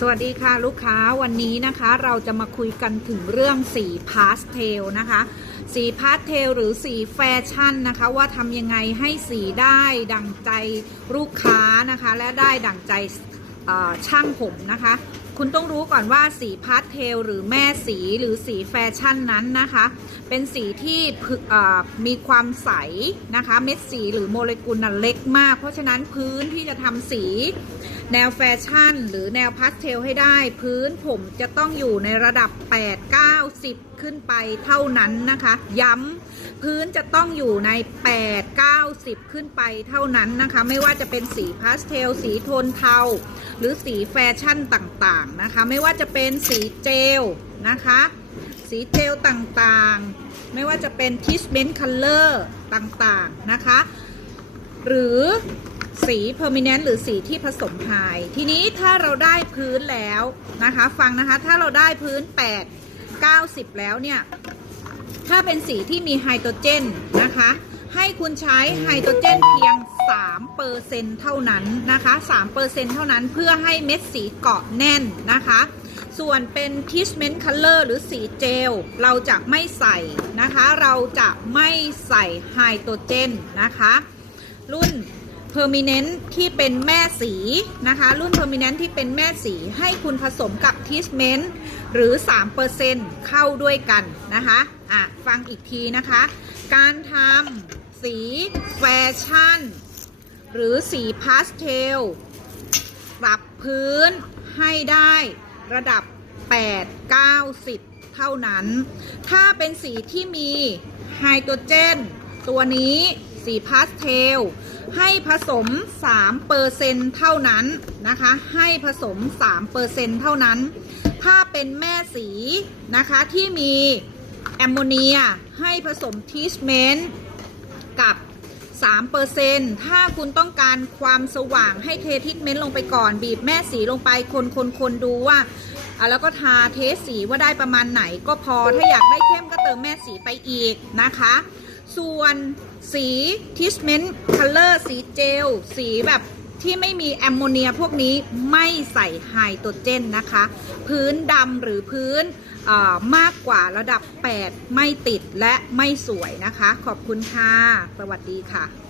สวัสดีค่ะลูกค้าวันนี้นะคะเราจะมาคุยกันถึงเรื่องสีพาสเทลนะคะ สีพาสเทลหรือสีแฟชั่นนะคะ ว่าทำยังไงให้สีได้ดั่งใจลูกค้านะคะ และได้ดั่งใจช่างผมนะคะ คุณต้องรู้ก่อนว่าสีพาสเทลหรือแม่สีหรือสีแฟชั่นนั้นนะคะ เป็นสีที่มีความใสนะคะ เม็ดสีหรือโมเลกุลน่ะเล็กมาก เพราะฉะนั้นพื้นที่จะทำสีแนวแฟชั่น หรือแนวพาสเทลให้ได้ พื้นผมจะต้องอยู่ในระดับ 8 90 ขึ้นไปเท่านั้นนะคะ ย้ำพื้นจะต้องอยู่ใน 8 90 ขึ้นไปเท่านั้นนะคะ ไม่ว่าจะเป็นสีพาสเทล สีโทนเทา หรือสีแฟชั่นต่างๆนะคะ ไม่ว่าจะเป็นสีเจลนะคะ สีเจลต่างๆ ไม่ว่าจะเป็นทิสเมนต์คัลเลอร์ต่างๆนะคะ หรือสีเพอร์มิเนนต์หรือสีที่ผสมไฮทีนี้ถ้าเราได้พื้นแล้วนะคะ ฟังนะคะ ถ้าเราได้พื้น 8 90 แล้วเนี่ย ถ้าเป็นสีที่มีไฮโดรเจนนะคะ ให้คุณใช้ไฮโดรเจนเพียง3%เซ็นเท่านั้นนะคะ3%เซ็นเท่านั้นเพื่อให้เม็ดสีเกาะแน่นนะคะ ส่วนเป็น Pigment Color หรือสีเจล เราจะไม่ใส่นะคะ เราจะไม่ใส่ไฮโดรเจนนะคะ รุ่น Permanent ที่เป็นแม่สีนะคะ รุ่น Permanent ที่เป็นแม่สีให้คุณผสมกับ Treatment หรือ 3%เข้าด้วยกันนะคะอะฟังอีกทีนะคะ การทำสีแฟชั่น หรือสีพาสเทล ปรับพื้นให้ได้ระดับ 8 9 10 เท่านั้น ถ้าเป็นสีที่มีไฮโดรเจน ตัวนี้สีพาสเทล ให้ผสม 3%เท่านั้นนะคะ ให้ผสม 3%เท่านั้น ถ้าเป็นแม่สีนะคะที่มีแอมโมเนียให้ผสมทีสเมนต์กับ3%ถ้าคุณต้องการความสว่างให้เททิทเมนต์ลงไปก่อน บีบแม่สีลงไปคนคนคนดูว่าแล้วก็ทาเทสสีว่าได้ประมาณไหนก็พอถ้าอยากได้เข้มก็เติมแม่สีไปอีกนะคะ ส่วนสีทิสเมนต์คัลเลอร์สีเจล สีแบบ ที่ไม่มีแอมโมเนียพวกนี้ไม่ใส่ไฮโดรเจนนะคะ พื้นดำหรือพื้นมากกว่าระดับ 8 ไม่ติดและไม่สวยนะคะ ขอบคุณค่ะ สวัสดีค่ะ